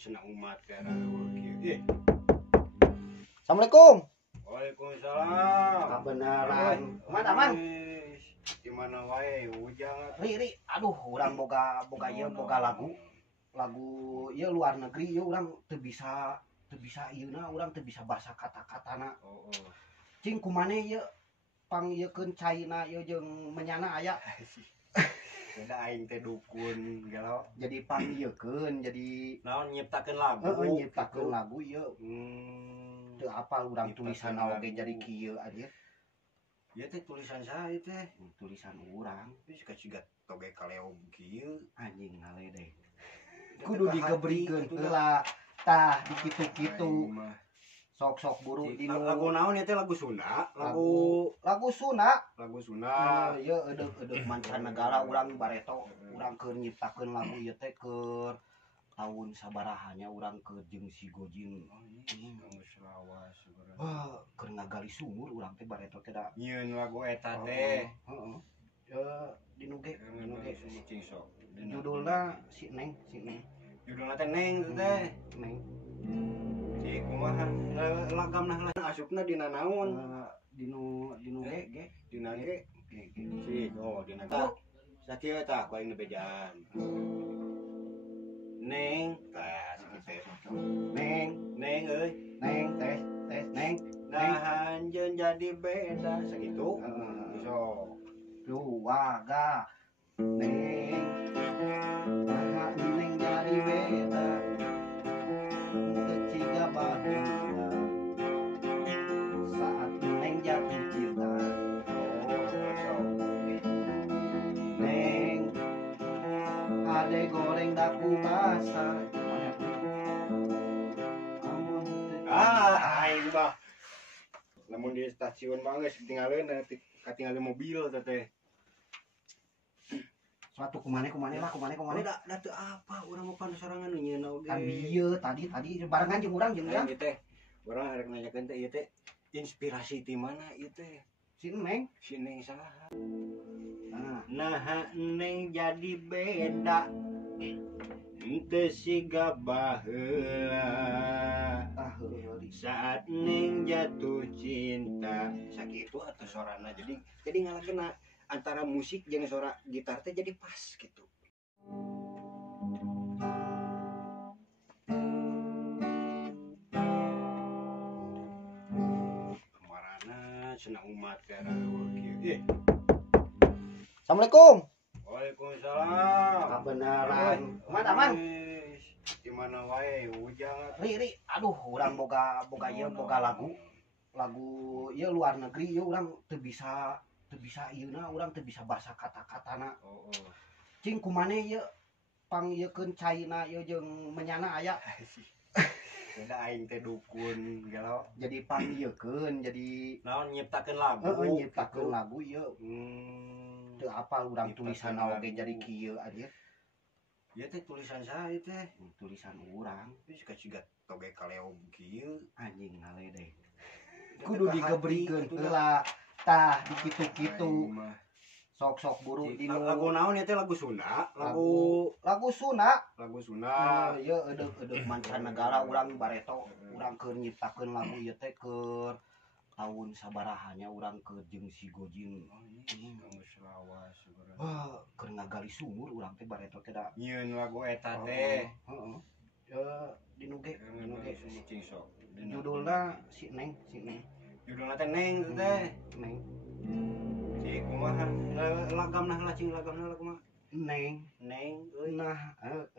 cenah umat karena kieu. Assalamualaikum. Waalaikumsalam. Kebenaran. Aman. Di mana wae ujang. Ri, aduh, urang boga lagu ieu luar negeri ieu urang teu bisa ieuna, urang teu bisa basa kata-katana. Cing kumane ieu panggiekeun caina ieu jeung menyana aya. Beda aing teh dukun galau. Jadi panggiekeun jadi Naon nyiptakeun lagu. Nyiptakeun lagu ieu. Teu apal urang tulisan oge jadi kieu aja. Ieu teh tulisan saha ieu teh? Tulisan urang. Geus kasigat toge kaleo kieu Anjing ngaledeh. Kudu digebrikeun heula. Tah dikitu-kitu. Sok buru dinu. Lagu naon ieu teh lagu Sunda? Lagu Sunda. Lagu Sunda. Ieu edeuk mancanegara urang bareto. Urang keur nyiptakeun lagu ieu teh keur tahun sabarahanya urang keur jeung si Gojin. Geus lawas sebenarnya. Wah, keur ngagali sumur urang teh bareto teh da. Nyieun lagu eta teh. Heeh. Dinu ge. Sok. Judulna si Neng. Judulna teh Neng teh. Neng. Si kumaha lagamna lah asupna dina naon? Dinu ge. Dina ge. Si dina ge. Sakieu tah ku aing nebejaan. Neng, tah sakitu. Neng euy. Neng tes Neng. Nah anjeun jadi beda sakitu. Sok. Luaga. Neng. Nah Neng jadi beda. Keciga bahagia saat Neng jatuh cinta. Neng, ade goreng daku basah. Aing mah lamun di stasiun mah geus tinggalin katinggalin mobil teh. Suatu kumane lah. Da teu apa urang mah panasarangan nyeuna oge. Kan dieu tadi barengan jeung urang jeung urang. Ieu teh urang arek nanyakeun teh ieu teh inspirasi ti mana ieu teh? Si Neng. Si Neng saha? Nah Neng jadi beda. Henteu siga baheula. Saat Neng jatuh cinta. Sakitu atuh sorana jadi ngalakeuna antara musik jeung suara gitar teh jadi pas gitu. Marana cenah umat karena kieu. Assalamualaikum. Waalaikumsalam. Kebenaran. Aman. Di mana wae ujang. Ri, aduh, urang boga lagu ieu luar negeri ieu urang teu bisa ieuna, urang teu bisa basa kata-katana. Cing kumane ieu panggiekeun caina ieu jeung menyana aya. Beda aing teh dukun galau. Jadi panggiekeun jadi Naon nyiptakeun lagu. Nyiptakeun lagu ieu. Teu apal urang tulisan oge jadi kieu aja. Ieu teh tulisan saha ieu teh? Tulisan urang. Geus kasigat toge kaleo kieu Anjing ngaledeh. Kudu digebrikeun heula. Tah dikitu-kitu. Sok buru dinu. Lagu naon ieu teh lagu Sunda? Lagu Sunda. Lagu Sunda. Ieu edeuk mancanegara urang bareto. Urang keur nyiptakeun lagu ieu teh keur tahun sabarahanya urang keur jeung si Gojin. Geus lawas sebenarnya. Wah, keur ngagali sumur urang teh bareto teh da. Nyieun lagu eta teh. Dinu ge. Sok. Judulna si Neng. Judulna teh Neng teh. Neng. Si kumaha lagamna lah cing lagamna kumaha? Neng euy. Nah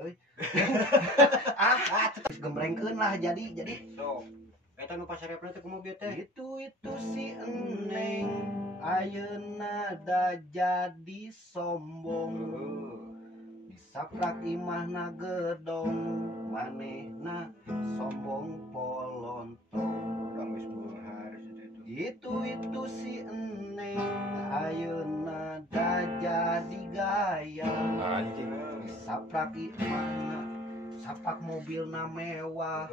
euy. Gembrengkeun lah jadi. Sok. Eta nu pasarepna teh kumaha bieu teh? Itu si Neng ayeuna da jadi sombong. Disaprak imahna gedong manehna sombong polontong. Urang geus beunghar Itu si Neng ayeuna da jadi gaya. anjing. Disaprak imahna sapak mobilna mewah.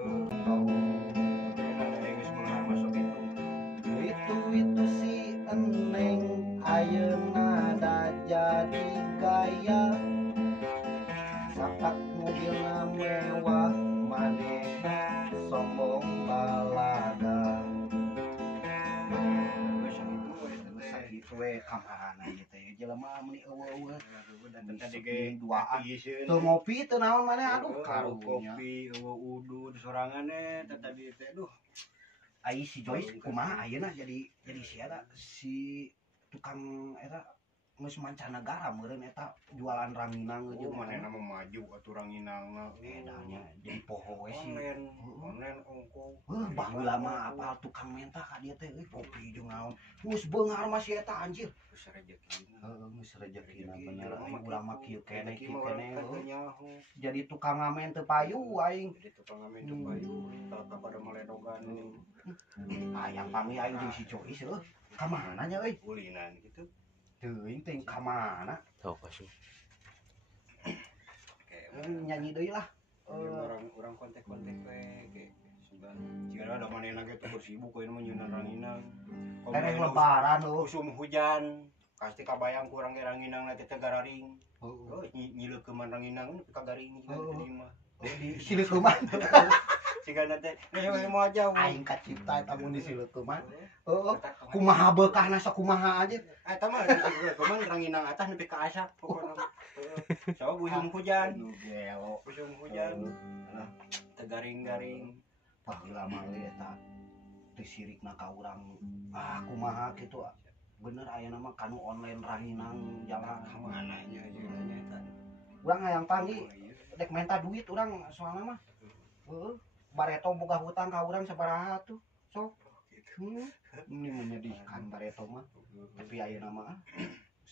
Itu si Neng ayeuna da jadi gaya. Sapak mobilna mewah we kamana ieu teh jelema meuni eueuh dan tadi ge duaan teu ngopi teu naon maneh aduh karunya kopi udud sorangannya tadi teh aduh ai si Joyce kumaha ayeuna jadi sia si tukang eta geus mancanagara meureun eta jualan ranginang jeung manehna mah maju atuh ranginangna edanya jadi poho we sih online ongko baheula mah apal tukang menta ka dieu teh kopi jeung naon geus beungar mah si eta anjir geus rezekina geus rezekina bener aing urang mah kieu kene nyaho jadi tukang ngamen teu payu aing jadi tukang ngamen teu payu kalau pada meledogan yang pami aing jeung si Joyce heuh ka mana nya euy ulinan gitu teuing teh ka mana tau pasuh nyanyi deui lah orang kontek-kontek we ge sugan jika ada manehna ge teu sibuk we mah nyieun ranginang tereng lebaran musim hujan pasti kabayang kurang ge ranginangna teh gararing nyileukeun ranginang ka garing juga terima di sileukeun sigana teh geus mau aja aing kacipta eta mun di sileukeun kumaha beukahna sakumaha aja eta mah kumaha ranginang atas nepi ka asap pokona sawa musim hujan musim hujan tegaring-garing paheula mah eta teu sirikna ka urang kumaha kitu bener aya nama kanu online ranginang jalan mana nya eta urang hayang panggil dek minta duit urang soalna mah Bareto boga hutang ka urang sabaraha tuh sok ini menyedihkan Bareto mah tapi ayeuna mah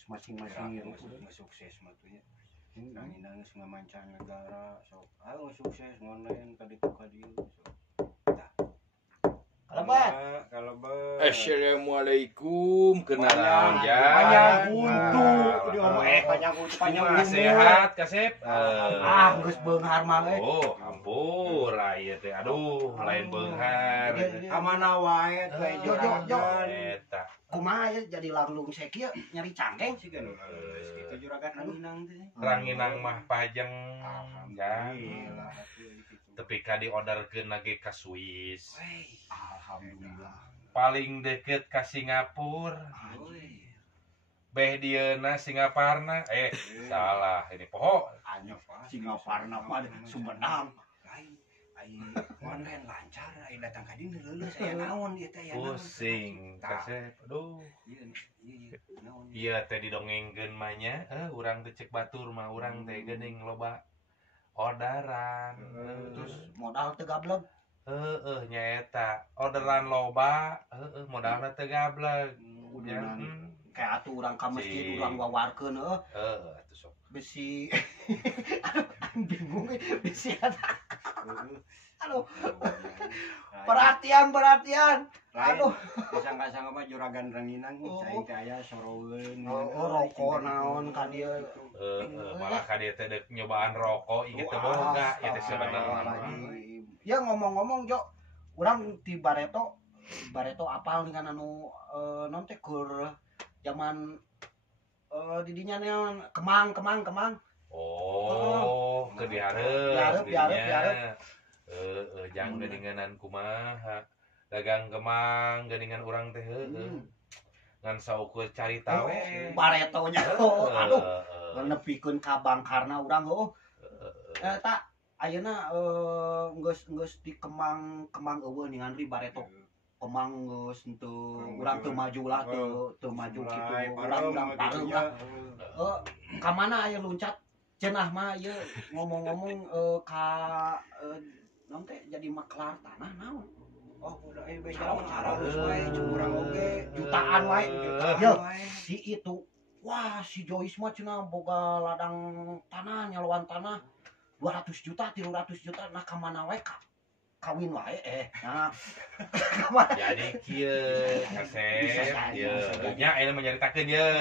masing-masing ieu sukses mah tuh nya ranginang geus ngamancan negara sok sukses online ka ditu ka dieu Kalabat. Assalamualaikum kenalan panjang untuk sehat Kasep geus beunghar mah oh ampun aya teh aduh lain beunghar amana wae teh juragan eta kumaha ya jadi langlung sekieu nyari cangkeng sih kan kitu juragan ranginang teh ranginang mah pajeng ya tapi ka diorderkeun lagi ka Swiss alhamdulillah paling deket ka Singapura beh dieuna Singaparna salah ini poho Singaparna mah Sumedang ai online lancar ai datang ka dieu leuleus aya naon ieu teh pusing Kasep aduh iya teh didongengkeun mah nya urang teh cek batur mah urang teh geuning loba orderan terus modal teu gablek nyaeta orderan loba modalna teu gablek kayak atuh urang ka masjid urang wawarkeun atuh sok besi aduh bingung besi aduh perhatian aduh sangka-sangka mah juragan ranginang cai teh aya soroweun rokok naon ka dieu malah ka dieu teh deuk nyobaan rokok inget teh boga eta sebenarnya ya ngomong-ngomong Jo urang di Bareto apal dengan anu non teh keur zaman didinya kemang oh ke dihareup jang geuninganan kumaha dagang kemang geuningan urang teh ngan saukur carita we Bareto nya aduh nepikeun ka bangkarna urang eta ayeuna geus di kemang eueuh ningan ri Bareto kemang geus henteu urang teu maju lah teu maju kitu urang pareum lah ka mana aya luncat cenah mah ieu ngomong-ngomong ka naon teh jadi maklar tanah naon udah bejalan harus wae urang oge jutaan wae si itu wah si Joyce mah cenah boga ladang tanah nyaluan tanah 200 juta 300 juta nah ka mana wae kawin wae nah jadi kieu Kasep ieu nya ayeuna menyaritakeun ieu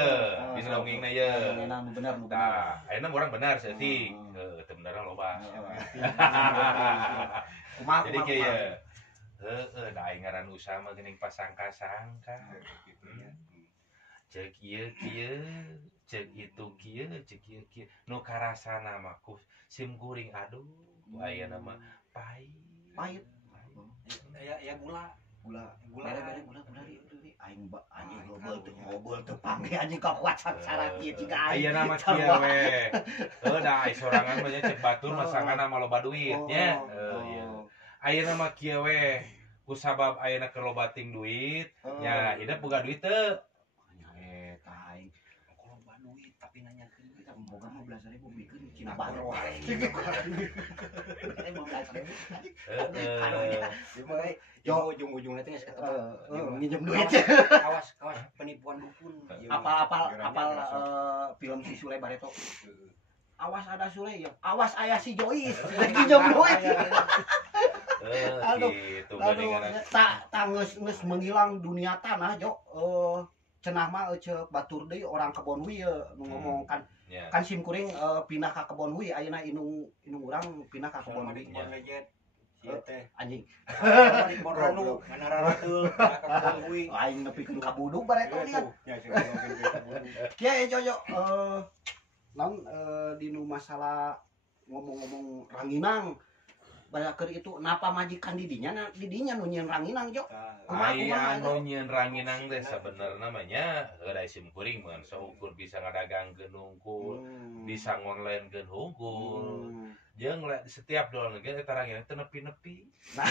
bisa dongengna ieu bener tah ayeuna urang bener seuting teu benerna loba jadi kieu da aing ngaran usaha mah geuning pasangka-sangka gitu ya cek ieu cek itu kieu cek ieu kieu nu karasana mah ku sim kuring aduh ayeuna mah pahit ya gula ri aing anjing ngobrol teu pangge anjing ka kuat saksara kieu ciga aya nama kieu we da ai sorangan mah cek batur masangan sama loba duit nya ieu aya nama kieu we kusabab ayeuna keur loba ting duit nya hidup boga duit teu eta aing kalau loba duit tapi nanyakeun duit boga 15.000 bikeun cina baro wae 15.000 yo ujung-ujungna teh geus ketemu nginjem duit kawas penipuan dukun apal film si Sule Bareto awas ada Sule ya awas aya si Jois nginjem duit aduh tak geus menghilang dunia tanah jo cenah mah ceuk batur deui orang Kebon Hui ngomong kan kan simkuring pindah ka Kebon Hui ayeuna inung urang pindah ka Kebon Hui anjing di Boranu mana raratul ka Kebon Hui aing nepikeun ka buduk bareto lian kieu jojo naon dinu masalah ngomong-ngomong ranginang banyaker itu napa majikan didinya nu nyieun ranginang jo aya anu nyieun ranginang teh sabenerna namanya da simkuring mun saukur bisa ngadagangkeun hungkul bisa ngonlainkeun hungkul jeung setiap dolar ge eta ranginang teu nepi-nepi nah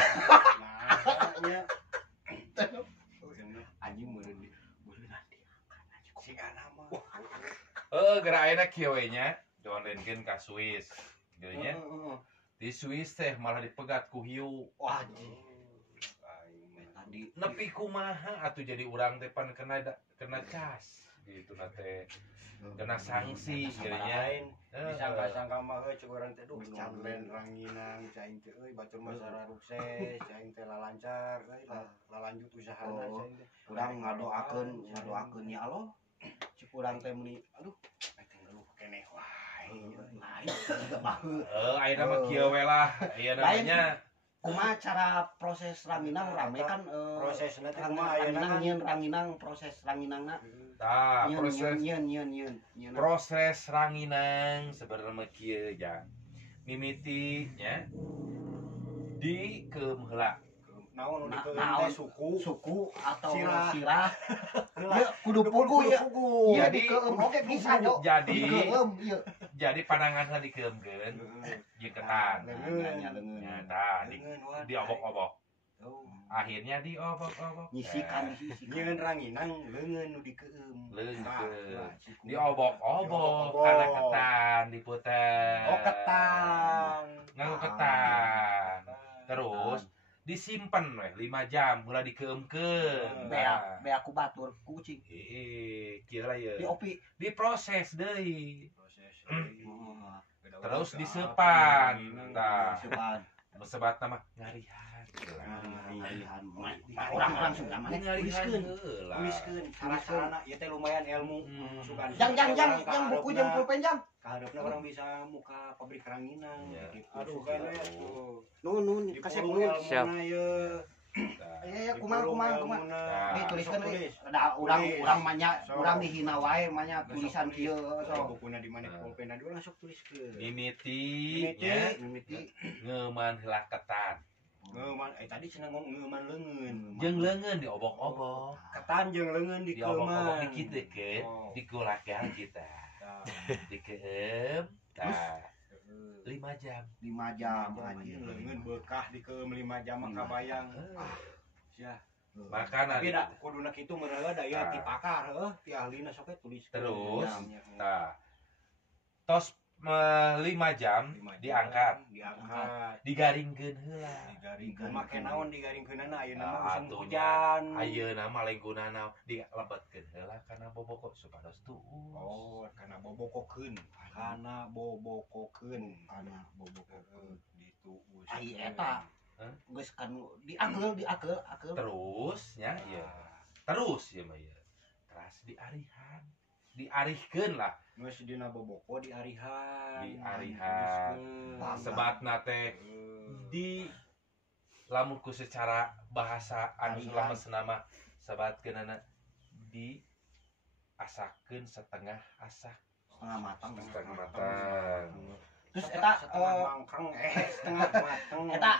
nya anjing meureun nanti sigana mah geura ayeuna kieu we nya ngonlainkeun ka Swiss gitu nya di Swiss teh malah dipegat ku hiu wah tadi nepi kumaha atuh jadi urang teh pan kena cas gitu na teh kena sanksi geunya disangka-sangka mah cek urang teh duh camben ranginang caing teh euy batur masara sukses caing teh lalancar euy lalanjut usahana caing teh urang ngadoakeun ya Allah cek urang teh meni aduh teh ngeluh keneh wae lain baheul ayeuna mah kieu we lah aya namanya kumaha cara proses ranginang rame kan prosesna teh kumaha ayeuna nyieun ranginang proses ranginangna tah nyieun proses ranginang sebenarnya mah kieu ja mimiti nya di keum heula naon di keum teh suku atau sirah ya kudu pugu ya jadi keum oge bisa jo jadi panangan di keumkeun jeung ketan nya tah diobok-obok akhirnya diobok-obok nyisikan nyieun ranginang leungeun nu di keum diobok-obok kana ketan diputer ketan nganggo ketan terus disimpen we 5 jam heula dikeumkeun be aku batur kucing kieu lah ye diproses deui terus disepan tah sebat nama ngarihan orang-orang Sunda mah ngarihan tuliskeun cara-carana ieu teh lumayan ilmu sugan jang buku jeung pulpen jang kaharepna orang bisa muka pabrik ranginang gitu aduh kan ya tuh nun kasih nun siap kumaha dituliskeun da urang manya urang dihina wae manya tulisan kieu bukuna di mana pulpenna dulu langsung tuliskeun mimiti ngeuman heula ketan ngeuman tadi cenah ngomong ngeuman leungeun jeung leungeun diobok-obok ketan jeung leungeun diobok-obok dikiteukeun digolakeun kita dikeum tah 5 jam anjing leungeun bekah dikeum 5 jam mah kabayang sia makanan tapi da kuduna kitu meureun da ieu ti pakar ti ahlina sok tulis terus tah tos 5 jam diangkat digaringkeun heula make naon digaringkeunana ayeuna mah musim hujan ayeuna mah lengkunana dilebetkeun heula kana bobokok supados tuus kana bobokokeun dituus ai eta geus kan diakeul terus nya ieu terus ieu mah ieu teras diarihkeun lah geus dina boboko diarihan sebatna teh di lamun ku secara bahasa anu lamesna mah sabatkeunana di asakeun setengah matang terus eta mangkreng setengah mateng eta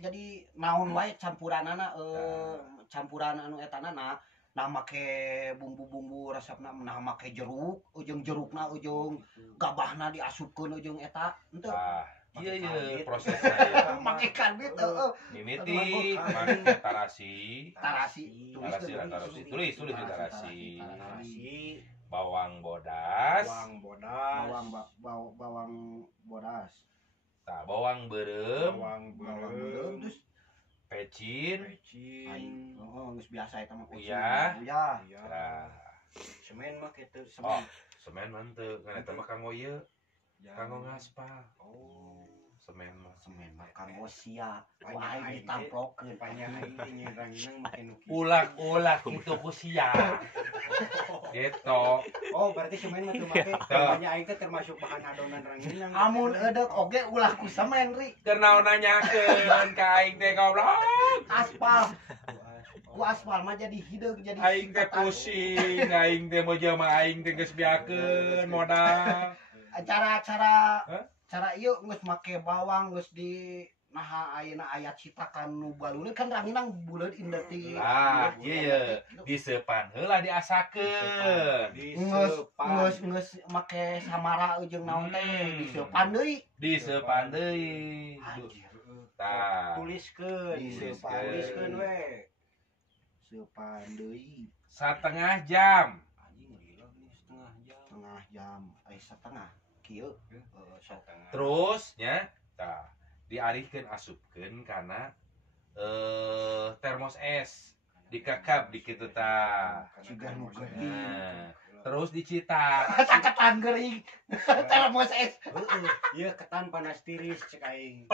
jadi naon wae campuran anu etanana nah make bumbu-bumbu resepna nah make jeruk ujung jerukna ujung gabahna diasupkeun ujung eta henteu Iya prosesnya ya. make karbit heeh Mimiti, make tarasi, tarasi tulis tarasi. Tarasi, Bawang bodas, bawang bodas, bawang bodas bawang berem, bawang bawang berem, terus pecin, pecin, geus biasa eta mah Iya. ya iya. nah, Semen mah kitu, oh, semen. semen manteu, ngan eta mah kanggo ieu, Ya. kanggo ngaspal. Oh, Semen mah. semen mah kanggo sia ku Banyak aing aing ditamplokeun Panya aing teh nyeun ranginang make nu kitu. Ulah kitu ku sia. Gitu. Oh, berarti semen mah teu make. Panya aing teh termasuk bahan adonan ranginang. amun eudeuh oge ulah ku semen ri Keur naon nanyakeun ka aing teh goblok. aspal ku aspal mah jadi hideung jadi Aing teh singkatan. pusing, aing teh mau jelema aing teh geus biakeun modal. cara Hah? cara ieu geus make bawang geus di naha ayeuna aya citakan nu baluleut kan ranginang buleud indah ti Lah, ieu disepan heula diasakeun. geus make samara ujung naon teh diseupan deui Disepan deui. anjir Tah, Tuliskeun, tuliskeun we. seupan deui setengah jam. Anjing gila nih setengah jam setengah kieu setengah. Terus nya tah diarihkeun asupkeun kana termos es dikekep di kitu tah. Ciga nu geuning. Nah, terus dicitak. caketan geuring termos es Iya ketan panas tiris cek aing.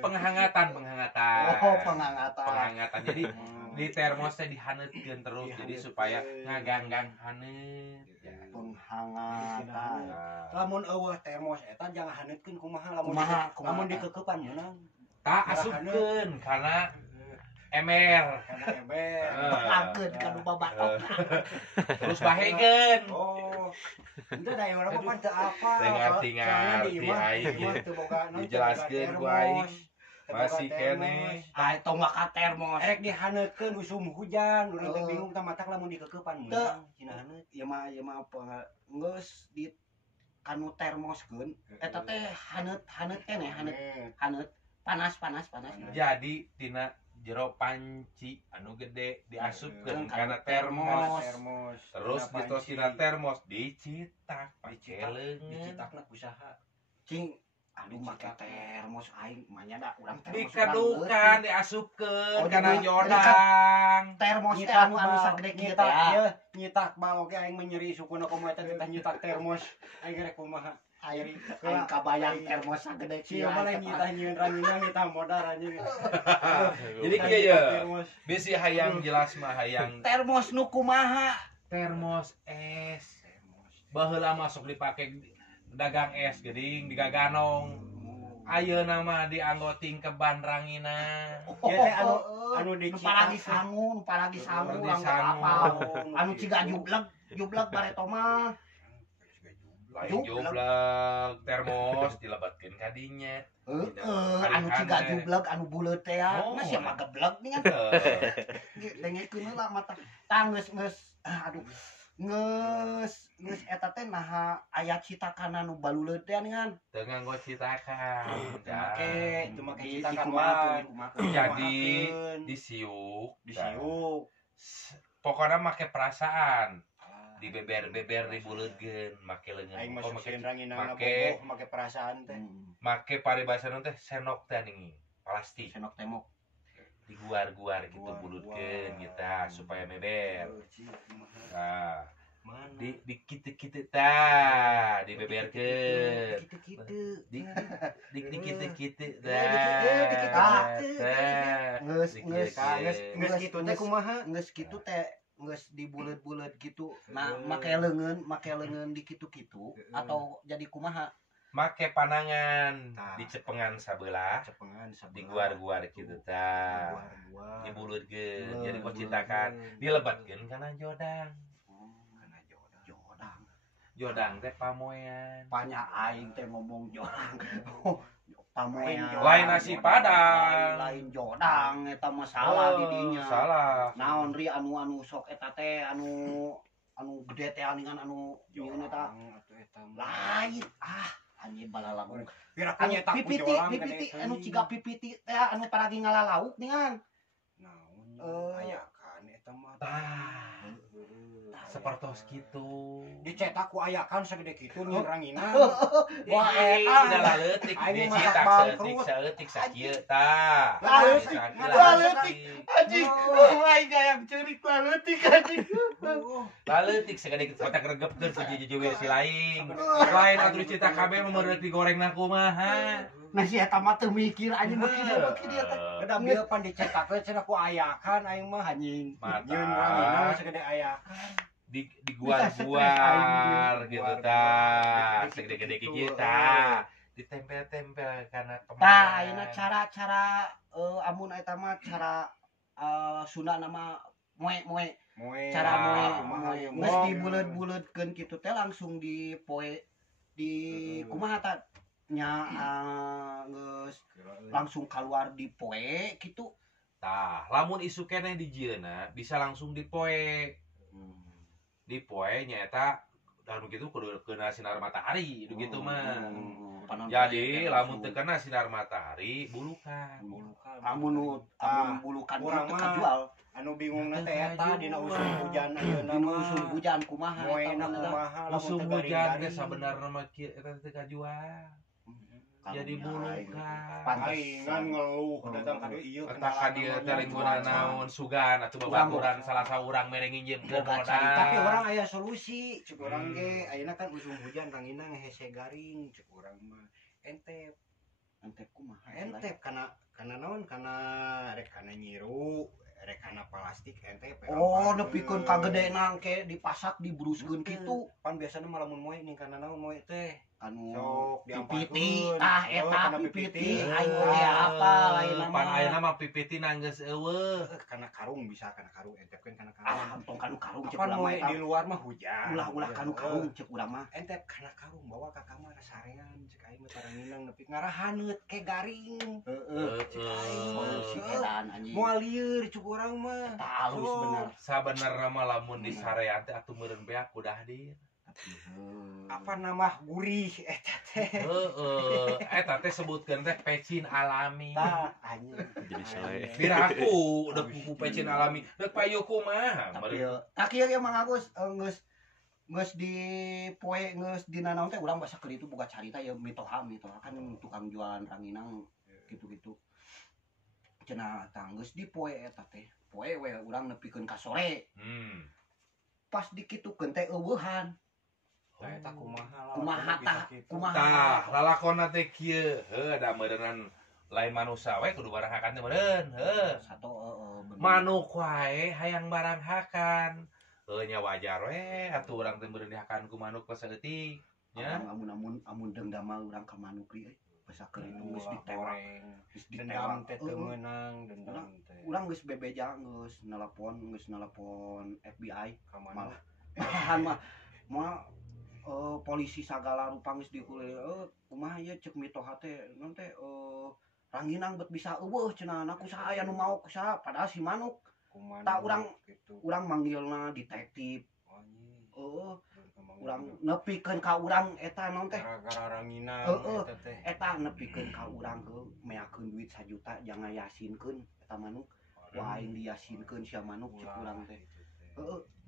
Penghangatan oh pengangatan penghangatan. Jadi di termosnya dihaneutkeun terus jadi supaya ngaganggang haneut. penghangatan Nah, Lamun eueuh termos eta jangan haneutkeun kumaha Kumaha? lamun dikeukepan meunang. tak asupkeun kana ember. Kana ember. Lakeun kanu babatok. Terus bahegeun. Oh. Itu da urang mah pan teu apa. Teu ngarti-ngarti aing. Dijelaskeun ku aing. Masih kene. Ai tong maka termos. Erek dihaneutkeun usum hujan, urang teh bingung tah matak lamun dikeukepan meunang cina haneut. Ieu mah geus di kanu termoskeun eta teh haneut keneh haneut panas. Jadi tina jero panci anu gede diasupkeun kana termos. Terus ditos tina termos dicitak pake leungeun. Dicitakna kusaha? Cing aduh make termos aing mah nya da urang termos Dikedukan diasupkeun Oh, kana jadi jodang. termos teh anu sagede kieu teh Ieu nyitak bal oge aing menyeri sukuna komo eta teh nyitak termos. Aing rek kumaha? aing kabayang termos sagede kieu Sia mah nyitah nyieun ranginang nyitah modal anjing. Jadi kieu ya. Bisi hayang jelas mah hayang termos nu kumaha termos es. Baheula masuk dipake dagang es geuning digaganong. Ayeuna mah dianggoting ke ban ranginang. Ieu teh anu nu dicitak paragi sangu urang teh apal anu ciga jublek bareto mah Lain jublek termos dilebatkeun ka dinya. anu ciga jublek anu buleut teh Oh. mah sia mah geblek nih kan dengekeun heula mata tah geus aduh geus eta teh naha aya citakan anu baluleut teh kan Teu nganggo citakan. Itu make citakan kumaha wae. Jadi disiuk. Disiuk. Pokoknya make perasaan. Di beber dibulutkeun make leungeun. Aing Oh, masuk sieun ranginang make- boboh make perasaan teh. make paribasanan teh senok teh nih plastik senok temok diguar-guar gitu Guar-guar. bulutkeun kita supaya meber. Nah, Mana? di kitu-kitu tah dibeberkeun. kitu-kitu Di kitu-kitu dikit-kitu. tah. geus Geus kitu teh kumaha? geus kitu teh geus dibuleut-buleut gitu nah make leungeun di kitu-kitu atau jadi kumaha Make panangan Tah. dicepengan sabelah Cepengan sabelah. diguar-guar gitu tah. Diguar-guar. Dibulutkeun jadi kocitakan dilebatkeun kana jodang. Kana jodang. jodang Jodang teh pamoean. banyak aing teh ngomong jodang tamoya Lain nasi Padang. lain jodang eta masalah di dinya Salah. naon ri anu sok eta teh anu gede teh aningan anu nyeun eta lain anjing balalagu Piraku nyetak ku pipiti jolang pipiti gede anu teuing. ciga pipiti teh anu paragi ngalalauk ningan Naon ayakan eta mah. Sepertos gitu. Dicetak ku ayakan sagede kitu nyeun ranginang. Wah, Udah laletik Aing mah dicetak bangkrut. seetik sakieu tah. Laletik, laletik. anjing aing gayam ceurik laletik anjing Laletik sagede kitu kota gregepkeun ku jejewe si lain. Lain atuh dicetak kabeh mah meureuh digorengna kumaha. nah si eta mah teu mikir anjing beki dia teh Kada bieu pan dicetakeun cenah ku ayakan aing mah anjing. Nyeun ranginang sagede ayakan. Diguar-guar gitu tah segede-gede kieu tah ditempel-tempel karena tah ayeuna cara amun eta mah cara Sunda nama moe cara moe geus dibuleud-buleudkeun kitu teh langsung di poe di kumaha tah nya geus langsung keluar di poe kitu tah lamun isu keneh di jieuna bisa langsung dipoe nyaeta anu kitu kudu kena sinar matahari gitu mah. Jadi lamun teu kena sinar matahari bulukan. amun bulukan urang teu mah kajual anu bingungna teh eta dina usum hujan ayeuna dina mah. usum hujan kumaha Moena kumaha lamun Musuh teu hujan garing-garing. teh sabenerna mah kieu eta teh kajual. Jadi bulukan. Aingan ngeluh datang ka dieu ieu Eta ka dieu teh lingkungan naon sugan atuh babaturan salah saurang mere nginjeunkeun modal. tapi orang aya solusi cek urang ge ayeuna kan usum hujan ranginang hese garing cek urang mah entep kumaha entep kana naon kana rek kana nyiru rek kana plastik entep oh nepikeun kagedena ke dipasak dibruskeun kitu pan biasana mah lamun moe ning kana naon moe teh anu sok pipiti diampaskeun. eta Kana pipiti Eh, aing teh apa lain pan ayeuna mah pipiti nanggeus eueuh. kana karung bisa kana karung entepkeun kana karung ampun kanu karung cek Kapan urang moe mah eta di luar mah hujan ulah kanu karung cek urang mah entep kana karung bawa ka kamar sarean cek aing mah taranginang nepi ngarahaneut ke garing solusi edan anjing moal lieur cuk urang mah halus Sok. bener Sabenerna mah lamun di sarean teh atuh meureun beak kudah hadir. apa nama gurih eta teh Eta teh sebutkeun teh pecin alami. tah anjing Jadi selesai. Biraku udah kuku pecin alami. Dek payu kumaha? tapi tak kieu ge Mang Agus geus di poe geus dina naon teh urang basa keur itu boga carita ya mitoha kan tukang jualan ranginang gitu-gitu cenah tah geus di poe eta teh poe we urang nepikeun ka sore pas dikitukeun teh eueuhan tah eta kumaha kumaha tah kumaha Tah, lalakonna teh kieu. Heuh, da meureunnan lain manusia we kudu barang hakan teh meureun. Heuh. satu bener. Manuk wae hayang barang hakan. Heuh nya wajar we atuh urang teh meureun dihakan ku manuk pas saeutik. Nya. amun dendam urang ka manuk ieu basa keur itu geus ditewak geus dendam ditewak teh teu meunang dendam teh urang geus bebeja geus nelpon FBI ka mana malahan mah polisi sagala rupa geus dikulir kumaha ieu ceuk mitoha teh naon teh ranginang bet bisa eueuh cenah aku saha aya nu mau kusaha padahal si manuk kumaha tak urang gitu urang manggilna detektif anjing urang nepikeun ka urang eta naon teh gara-gara ranginang eta teh eta nepikeun ka urang meakeun duit 1 juta jangan yasinkeun eta manuk wah aing diyasinkeun sia manuk cek urang teh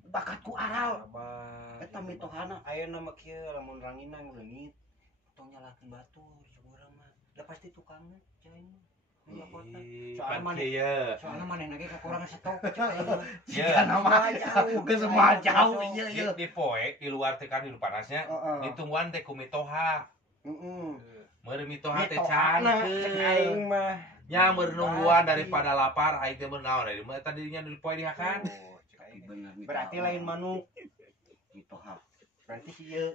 bakatku aral eta mitohana ayeuna mah kieu lamun ranginang leungit tong nyalakeun batur cek urang mah da pasti tukangna cai mah kota soalnya manehna ge ka kurang stok Ya, nama jauh geus mah jauh ieu di poe di luar teh kan di panasnya ditungguan teh ku mitoha. Meureun mitoha teh cek aing mah nya meureun nungguan daripada lapar aing teh meureun naon dari eta dirinya di poe dihakan. bener berarti lain manuk mitoha berarti ieu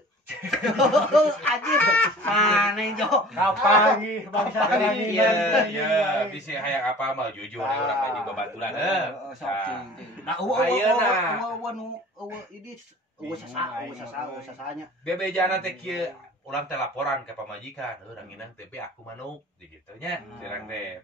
anjir maneh jo kapangi bangsa Jadi ranginang ya bisa hayang apa mah jujur urang mah jeung babaturan sok cing nah ayeuna ini sasanya bebejana teh kieu urang teh laporan ke pamajikan, ranginang teh aku manuk gitu nya, sirang teh.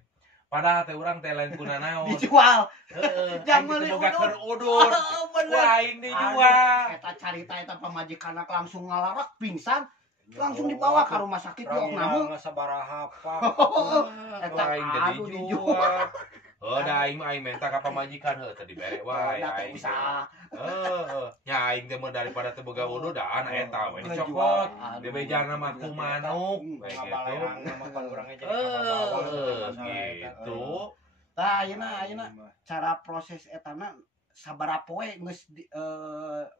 Padahal teh urang teh lain guna naon. Dijual. Heeh. Jangan Aing teh meuli boga keur udud. udud. Wah, aing dijual. Eta carita eta pamajikanna langsung ngalarak pingsan. Langsung dibawa ke rumah sakit di Okname. Sabaraha apa. Eta Aing teh dijual. Da aing mah aing minta ka pamajikan heuh teh dibere wae aing. Usaha. Nya aing teh mah daripada teu boga udud da anak eta we dicokot. Di bejana mah ku manuk we gitu. Gitu. Tah ayeuna cara proses etana sabaraha poe geus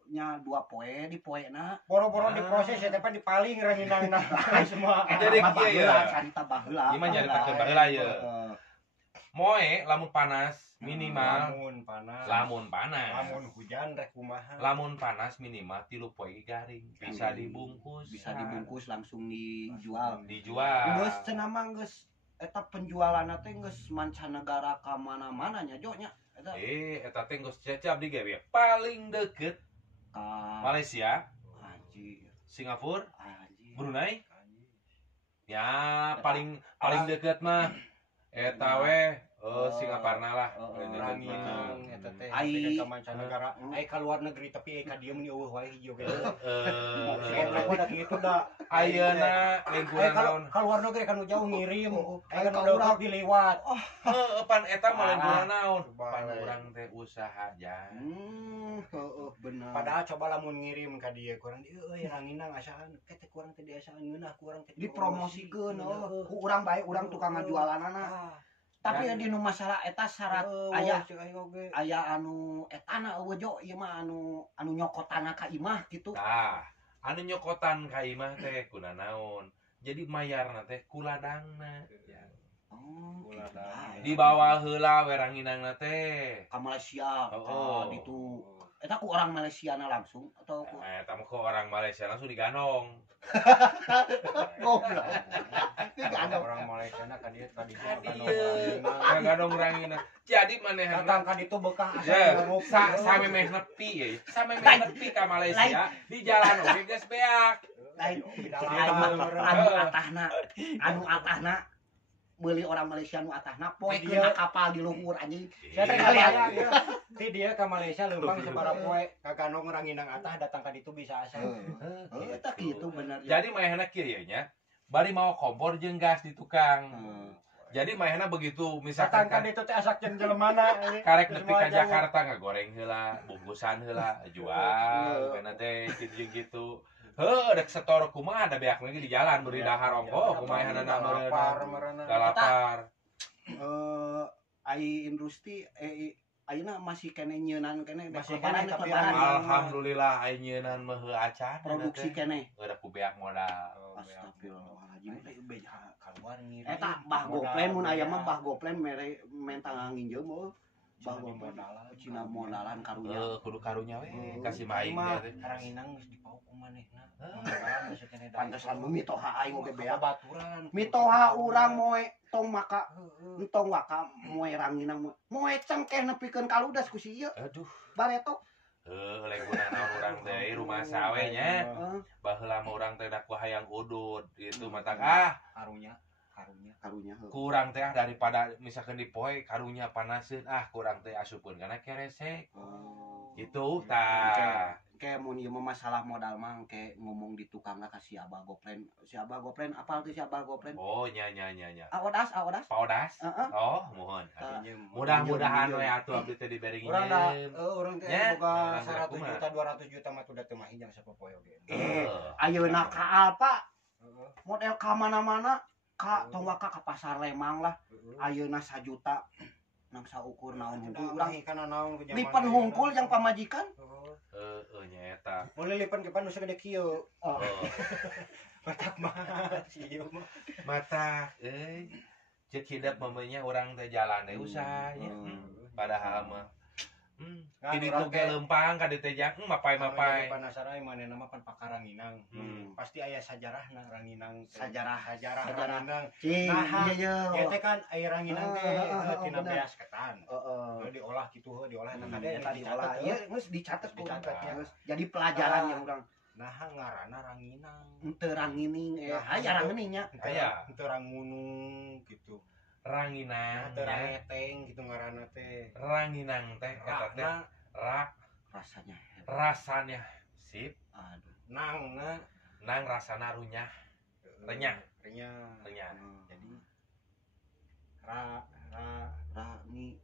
nya 2 poe di poena. Boro-boro diproses ya tapi dipaling ranginangna semua. Jadi kieu ya. Carita baheula. Ieu mah nyaritakeun baheula ye. Moe lamun panas minimal lamun hujan rek kumaha. Lamun panas minimal 3 poe garing bisa dibungkus langsung dijual. Geus cenah mah geus eta penjualanna teh geus mancanegara ka mana-mana nya Jo nya eta. Eta teh geus cecap di gawe paling deket Ka Malaysia, anjir, Singapura, anjir. Brunei. Ya paling deket mah eta we Singaparna lah. Ranginang eta teh Ai ka mancanegara, ai ka luar negeri tapi ai ka dieu meni eueuh wae hijau ge. Heeh. Goblok kitu da. Ayeuna lingkungan naon? Ka luar negeri kan jauh ngirim, ai kan udah diliwat. Heeh, pan eta mah lingkungan naon? Pan urang teh usaha jan. Heeh, bener. Padahal coba lamun ngirim ka dieu kurang euy ranginang asahan kete kurang teh diasaan ngeunah kurang teh dipromosikeun ku urang bae urang tukang ngajualanana. Tapi di nu masalah eta syarat aya anu etana eueuh Jo ieu mah anu nyokotana ka imah gitu. Tah, anu nyokotan ka imah teh kuna naon? Jadi mayarna teh kuladangna. Kuladang. Dibawa heula we ranginangna teh Ka Malaysia. Ditu. Eta ku orang Malaysiana langsung atau ku eta mah kok orang Malaysia langsung digandong. Goblok. Digandong orang Malaysia ka dieu gandong ranginang. Jadi manehna datang ka ditu bekah samemeh nepi ya. Samemeh nepi ka Malaysia di jalan oge geus beak. lain anu atahna beli orang Malaysia nu atahna poe kena kapal di luhur anjing. Ti dia ka Malaysia leumpang sabaraha poe kagandong ranginang atah datang ka ditu bisa asa. Eta kitu bener. Jadi maehna kieu nya bari mau kompor jeung gas di tukang. Jadi maehna begitu misalkan kan ditu teh asak jeung jelemana karek nepi ka Jakarta ngagoreng heula, bungkusan heula, jual kana teh gitu. Dek setor kumaha ada beak lagi di jalan beri dahar ongko kumaha hana meureunna galapar. Ai industri ayeuna masih kene nyeunan kene masih kene tapi alhamdulillah ai nyeunan mah heuh acan produksi kene udah ku beak modal. Astagfirullahaladzim beja keluar ngirim eta bah goplen mun aya mah bah goplen mere mentang nginjeum eueuh bah goplen cina modalan karunya kudu karunya we kasih maing teh ranginang geus dipauk ku manehna. Pantesan mitoha aing oge beak baturan mitoha urang moe tong maka entong waka moe ranginang moe cengkeh nepikeun kaludas ku si ieu aduh bareto lengkungan naon urang teh rumah sawe nya baheula mah urang teh da ku hayang udud itu mata karunya kurang teh daripada misalkan di poe karunya panaseun kurang teh asupkeun kana keresek gitu tah kayak mun ieu masalah modal mah kayak ngomong di tukangna ka si Abah Goplen apal tuh si Abah Goplen nya Aodas Paodas mohon mudah-mudahan we atuh abdi teh diberi ngieum urang teh boga 100 juta 200 juta mah tuh da teu mahijang sapopoe oge ayeuna ka Alpa model ka mana-mana ka tong waka ka pasar Lembang lah ayeuna 1 juta nang saukur naon hungkul urang kana naon ku zaman lipan hungkul yang pamajikan nya eta mulai lipan ke panu sagede kieu matak mah ieu mah matak ceuk hidup mamanya urang teh jalan teh usaha nya padahal mah Ini tuh ge lempang ka dieu teh jang mapai-mapai. Panasara manehna mah pan pakar Ranginang. Pasti aya sajarahna Ranginang. Sajarah Ranginang. Iya ya teh kan aya Ranginang teh tina beas ketan. Diolah kitu diolah eta kade eta diolah. Ieu geus dicatet ku jadi pelajaran yang urang. Nah ngaranna ranginang. Henteu rangining aya ranginingnya. Aya. Henteu rangunung gitu. Ranginang. Henteu rangeteng gitu ngaranna teh. Ranginang teh eta teh rasanya sip. Aduh. Nang rasana runyah. Renyah. Jadi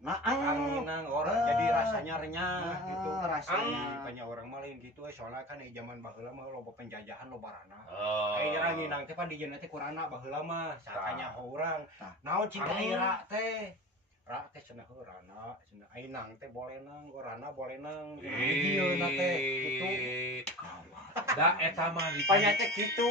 ranginang orang jadi rasanya renyah gitu. Rasanya banyak orang mah lain gitu soalnya kan di zaman baheula mah loba penjajahan loba ranah. Oh. Ai ranginang teh pan dijieun teh kurana baheula mah sakanya urang. Naon cing ra teh? Ra teh cenah heurana, cenah ainang teh boleh nang, gorana boleh nang. Dijieun teh gitu. Da eta mah Panya teh kitu.